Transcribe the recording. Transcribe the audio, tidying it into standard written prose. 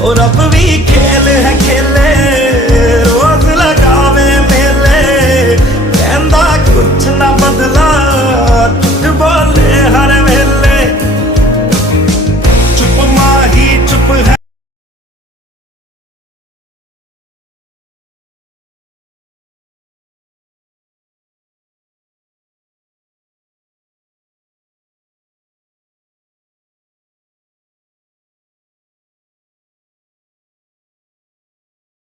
ओ रब भी खेल है खेले, रोज लगावे मेले, कहंदा कुछ ना